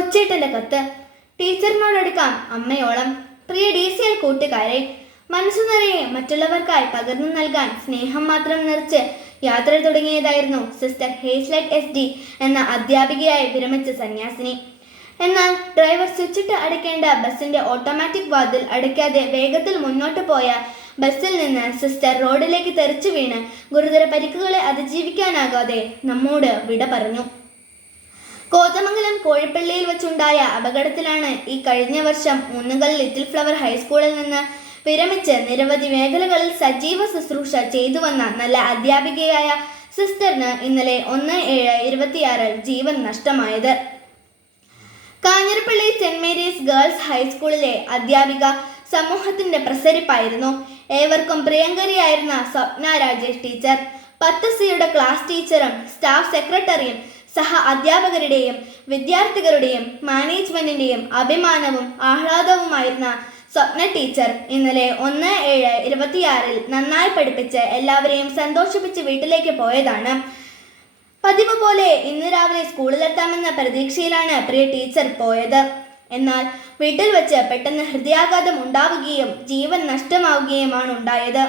കൊച്ചേട്ടൻ്റെ കത്ത്. ടീച്ചറിനോടടുക്കാം അമ്മയോളം. പ്രിയ DCL കൂട്ടുകാരെ, മനസ്സു നിറയെ മറ്റുള്ളവർക്കായി പകർന്നു നൽകാൻ സ്നേഹം മാത്രം നിറച്ച് യാത്ര തുടങ്ങിയതായിരുന്നു സിസ്റ്റർ ഹേസ്ലറ്റ് SD എന്ന അധ്യാപികയായി വിരമിച്ച സന്യാസിനി. എന്നാൽ ഡ്രൈവർ സ്വിച്ചിട്ട് അടയ്ക്കേണ്ട ബസ്സിന്റെ ഓട്ടോമാറ്റിക് വാതിൽ അടയ്ക്കാതെ വേഗത്തിൽ മുന്നോട്ട് പോയ ബസ്സിൽ നിന്ന് സിസ്റ്റർ റോഡിലേക്ക് തെറിച്ചു വീണ് ഗുരുതര പരിക്കുകളെ അതിജീവിക്കാനാകാതെ നമ്മോട് വിട പറഞ്ഞു. കോതമംഗലം കോഴിപ്പള്ളിയിൽ വെച്ചുണ്ടായ അപകടത്തിലാണ് ഈ കഴിഞ്ഞ വർഷം മുന്നുകൽ ലിറ്റിൽ ഫ്ലവർ ഹൈസ്കൂളിൽ നിന്ന് വിരമിച്ച് നിരവധി മേഖലകളിൽ സജീവ ശുശ്രൂഷ ചെയ്തുവന്ന നല്ല അധ്യാപികയായ സിസ്റ്ററിന് ഇന്നലെ 1/7/26 ജീവൻ നഷ്ടമായത്. കാഞ്ഞിരപ്പള്ളി സെന്റ് മേരീസ് ഗേൾസ് ഹൈസ്കൂളിലെ അധ്യാപിക സമൂഹത്തിന്റെ പ്രസരിപ്പായിരുന്നു. ഏവർക്കും പ്രിയങ്കരിയായിരുന്ന സ്വപ്ന രാജേഷ് ടീച്ചർ 10Cയുടെ ക്ലാസ് ടീച്ചറും സ്റ്റാഫ് സെക്രട്ടറിയും സഹ അധ്യാപകരുടെയും വിദ്യാർത്ഥികളുടെയും മാനേജ്മെന്റിന്റെയും അഭിമാനവും ആഹ്ലാദവുമായിരുന്ന സ്വപ്ന ടീച്ചർ ഇന്നലെ 1/7/26 നന്നായി പഠിപ്പിച്ച് എല്ലാവരെയും സന്തോഷിപ്പിച്ച് വീട്ടിലേക്ക് പോയതാണ്. പതിവ് പോലെ ഇന്ന് രാവിലെ സ്കൂളിലെത്താമെന്ന പ്രതീക്ഷയിലാണ് പ്രിയ ടീച്ചർ പോയത്. എന്നാൽ വീട്ടിൽ വെച്ച് പെട്ടെന്ന് ഹൃദയാഘാതം ഉണ്ടാവുകയും ജീവൻ നഷ്ടമാവുകയുമാണ് ഉണ്ടായത്.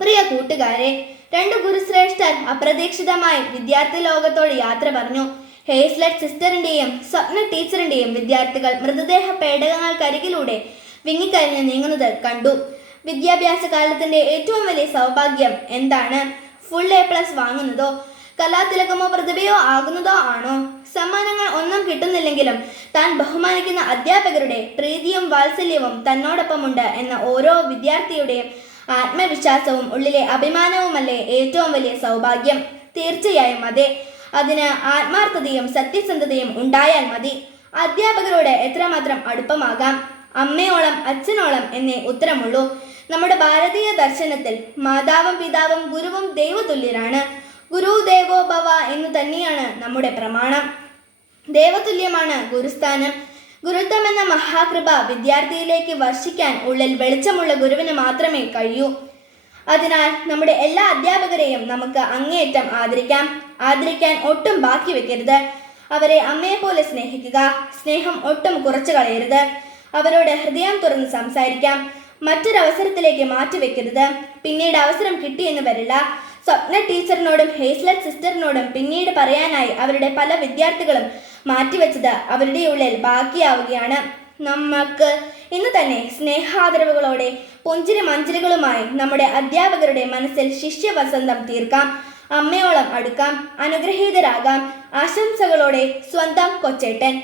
പ്രിയ കൂട്ടുകാരെ, 2 ഗുരുശ്രേഷ്ഠർ അപ്രതീക്ഷിതമായി വിദ്യാർത്ഥി ലോകത്തോട് യാത്ര പറഞ്ഞു. ഹേസ്ലറ്റ് സിസ്റ്ററിന്റെയും സ്വപ്ന ടീച്ചറിന്റെയും വിദ്യാർത്ഥികൾ മൃതദേഹ പേടകങ്ങൾക്കരികിലൂടെ വിങ്ങിക്കരഞ്ഞ് നീങ്ങുന്നത് കണ്ടു. വിദ്യാഭ്യാസ കാലത്തിന്റെ ഏറ്റവും വലിയ സൗഭാഗ്യം എന്താണ്? ഫുൾ A+ വാങ്ങുന്നതോ കലാതിലകമോ പ്രതിഭയോ ആകുന്നതോ ആണോ? സമ്മാനങ്ങൾ ഒന്നും കിട്ടുന്നില്ലെങ്കിലും താൻ ബഹുമാനിക്കുന്ന അധ്യാപകരുടെ പ്രീതിയും വാത്സല്യവും തന്നോടൊപ്പമുണ്ട് എന്ന ഓരോ വിദ്യാർത്ഥിയുടെയും ആത്മവിശ്വാസവും ഉള്ളിലെ അഭിമാനവുമല്ലേ ഏറ്റവും വലിയ സൗഭാഗ്യം? തീർച്ചയായും അതെ. അതിന് ആത്മാർത്ഥതയും സത്യസന്ധതയും ഉണ്ടായാൽ മതി. അധ്യാപകരോട് എത്രമാത്രം അടുപ്പമാകാം? അമ്മയോളം അച്ഛനോളം എന്നേ ഉത്തരമുള്ളൂ. നമ്മുടെ ഭാരതീയ ദർശനത്തിൽ മാതാവും പിതാവും ഗുരുവും ദൈവതുല്യരാണ്. ഗുരു ദേവോ ഭവ എന്ന് തന്നെയാണ് നമ്മുടെ പ്രമാണം. ദേവതുല്യമാണ് ഗുരുസ്ഥാനം. ഗുരുത്വം എന്ന മഹാകൃപ വിദ്യാർത്ഥിയിലേക്ക് വർഷിക്കാൻ ഉള്ളിൽ വെളിച്ചമുള്ള ഗുരുവിന് മാത്രമേ കഴിയൂ. അതിനാൽ നമ്മുടെ എല്ലാ അധ്യാപകരെയും നമുക്ക് അങ്ങേയറ്റം ആദരിക്കാൻ ഒട്ടും ബാക്കി വെക്കരുത്. അവരെ അമ്മയെപ്പോലെ സ്നേഹിക്കുക. സ്നേഹം ഒട്ടും കുറച്ചു കളയരുത്. അവരോട് ഹൃദയം തുറന്ന് സംസാരിക്കാം. മറ്റൊരവസരത്തിലേക്ക് മാറ്റിവെക്കരുത്. പിന്നീട് അവസരം കിട്ടിയെന്ന് വരില്ല. സ്വപ്ന ടീച്ചറിനോടും ഹേസ്ലറ്റ് സിസ്റ്ററിനോടും പിന്നീട് പറയാനായി അവരുടെ പല വിദ്യാർത്ഥികളും മാറ്റിവെച്ചത് അവരുടെ ഉള്ളിൽ ബാക്കിയാവുകയാണ്. നമുക്ക് ഇന്ന് തന്നെ സ്നേഹാദരവുകളോടെ പുഞ്ചിരി മഞ്ചിരികളുമായി നമ്മുടെ അധ്യാപകരുടെ മനസ്സിൽ ശിഷ്യവസന്തം തീർക്കാം. അമ്മയോളം അടുക്കാം. അനുഗ്രഹീതരാകാം. ആശംസകളോടെ സ്വന്തം കൊച്ചേട്ടൻ.